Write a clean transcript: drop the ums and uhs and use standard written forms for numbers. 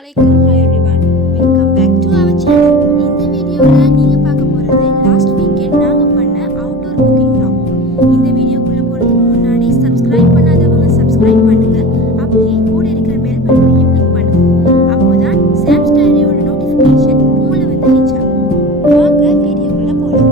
Assalamualaikum, hi everyone. Welcome back to our channel. இந்த வீடியோல நீங்க பார்க்க போறது லாஸ்ட் வீக்கெண்ட் நாங்க பண்ண அவுட்டோர் குக்கிங் vlog. இந்த வீடியோக்குள்ள போறதுக்கு முன்னாடி சப்ஸ்கிரைப் பண்ணாதவங்க சப்ஸ்கிரைப் பண்ணுங்க. அப்படியே கூட இருக்கிற பெல் பட்டனையும் கிளிக் பண்ணுங்க. அப்போதான் சாம் ஸ்டைரியோட நோட்டிஃபிகேஷன் உங்களை வந்து ரீச் ஆகும். வாங்க வீடியோக்குள்ள போலாம்.